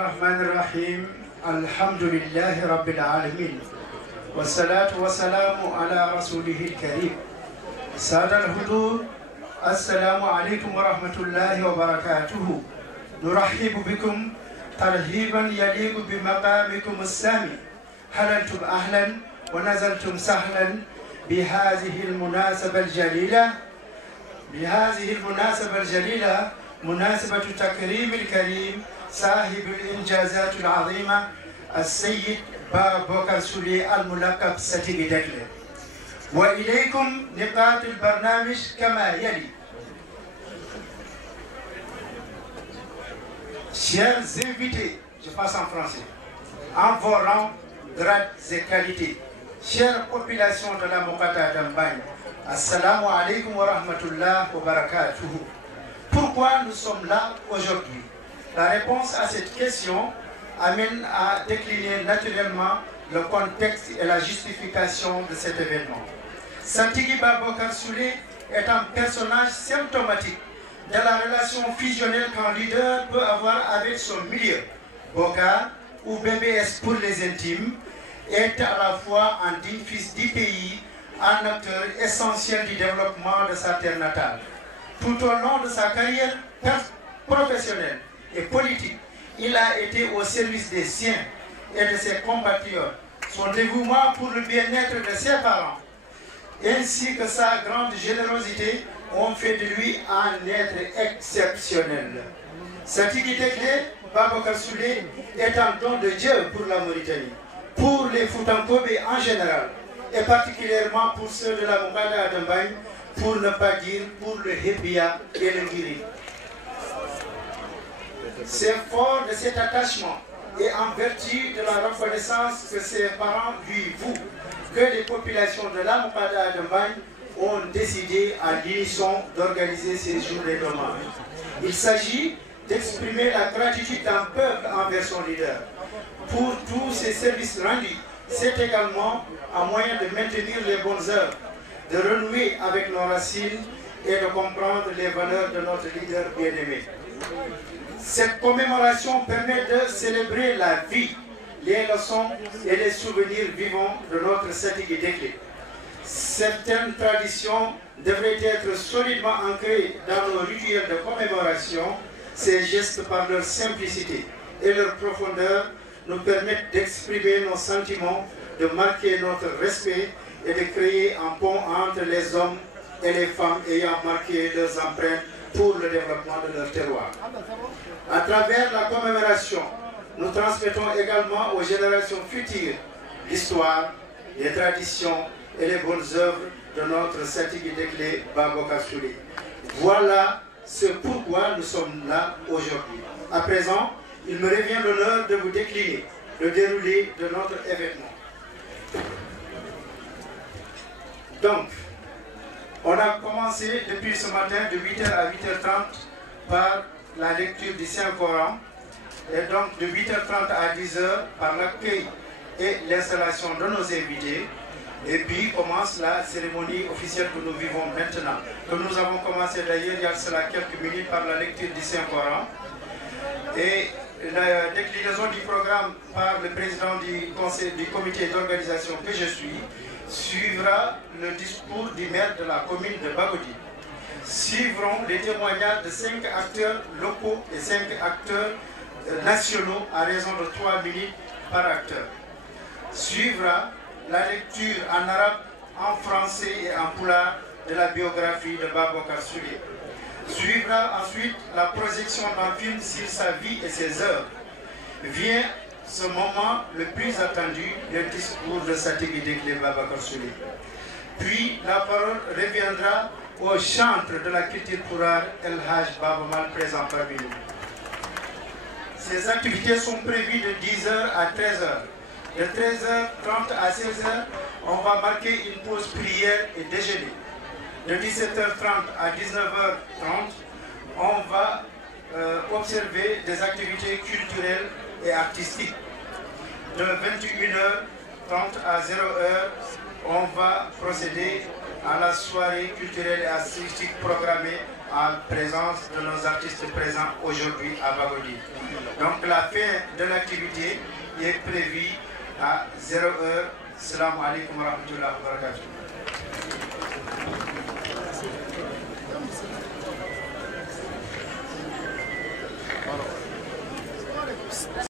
الرحمن الرحيم الحمد لله رب العالمين والصلاة والسلام على رسوله الكريم سادة الحضور السلام عليكم ورحمة الله وبركاته نرحب بكم ترحيبا يليق بمقامكم السامي حللتم أهلا ونزلتم سهلا بهذه المناسبة الجليلة مناسبة تكريم الكريم صاحب الإنجازات العظيمة السيد بابكر سولي الملقب ستيغي دكلي. وإليكم نقاط البرنامج كما يلي. Chers invités, je passe en français, en vos rangs, grades et qualités, chère population de la Mokata d'Ambagne, Assalamu alaikum wa rahmatullah wa barakatuhu. Pourquoi nous sommes là aujourd'hui? La réponse à cette question amène à décliner naturellement le contexte et la justification de cet événement. Satigui Babakar Souley est un personnage symptomatique de la relation fusionnelle qu'un leader peut avoir avec son milieu. Bokar, ou BBS pour les intimes, est à la fois un digne fils du pays, un acteur essentiel du développement de sa terre natale. Tout au long de sa carrière professionnelle et politique, il a été au service des siens et de ses compatriotes. Son dévouement pour le bien-être de ses parents, ainsi que sa grande générosité, ont fait de lui un être exceptionnel. Satigui Deklé, Babakar Souley, est un don de Dieu pour la Mauritanie, pour les Foutankobe en général, et particulièrement pour ceux de la Mokada d'Ambagne, pour ne pas dire pour le Hebia et le Ngiri. C'est fort de cet attachement et en vertu de la reconnaissance que ses parents lui vouent que les populations de la Mokada d'Ambagne ont décidé à l'unisson d'organiser ces journées d'hommage. Il s'agit d'exprimer la gratitude d'un peuple envers son leader pour tous ses services rendus. C'est également un moyen de maintenir les bonnes œuvres, de renouer avec nos racines et de comprendre les valeurs de notre leader bien-aimé. Cette commémoration permet de célébrer la vie, les leçons et les souvenirs vivants de notre Satigui Deklé. Certaines traditions devraient être solidement ancrées dans nos rituels de commémoration. Ces gestes, par leur simplicité et leur profondeur, nous permettent d'exprimer nos sentiments, de marquer notre respect et de créer un pont entre les hommes et les femmes ayant marqué leurs empreintes pour le développement de leur terroir. À travers la commémoration, nous transmettons également aux générations futures l'histoire, les traditions et les bonnes œuvres de notre Satigui Deklé Babakar Souley. Voilà ce pourquoi nous sommes là aujourd'hui. À présent, il me revient l'honneur de vous décliner le déroulé de notre événement. Donc, on a commencé depuis ce matin de 8h à 8h30 par la lecture du Saint-Coran et donc de 8h30 à 10h par l'accueil et l'installation de nos invités. Et puis commence la cérémonie officielle que nous vivons maintenant, que nous avons commencé d'ailleurs il y a cela quelques minutes par la lecture du Saint-Coran. Et la déclinaison du programme par le président du comité d'organisation que je suis suivra le discours du maire de la commune de Bagodi. Suivront les témoignages de 5 acteurs locaux et 5 acteurs nationaux à raison de 3 minutes par acteur. Suivra la lecture en arabe, en français et en poulard de la biographie de Babakar Souley. Suivra ensuite la projection d'un film sur sa vie et ses œuvres. Vient ce moment le plus attendu, le discours de Satigui Deklé Babakar Souley. Puis la parole reviendra au chantre de la culture Poulard, El Haj Babamal, présent parmi nous. Ces activités sont prévues de 10h à 13h. De 13h30 à 16h, on va marquer une pause prière et déjeuner. De 17h30 à 19h30, on va observer des activités culturelles et artistiques. De 21h30 à 0h, on va procéder à la soirée culturelle et artistique programmée en présence de nos artistes présents aujourd'hui à Bagodi. Donc la fin de l'activité est prévue à 0h. Salam alaikum wa rahmatullahi wa barakatuh.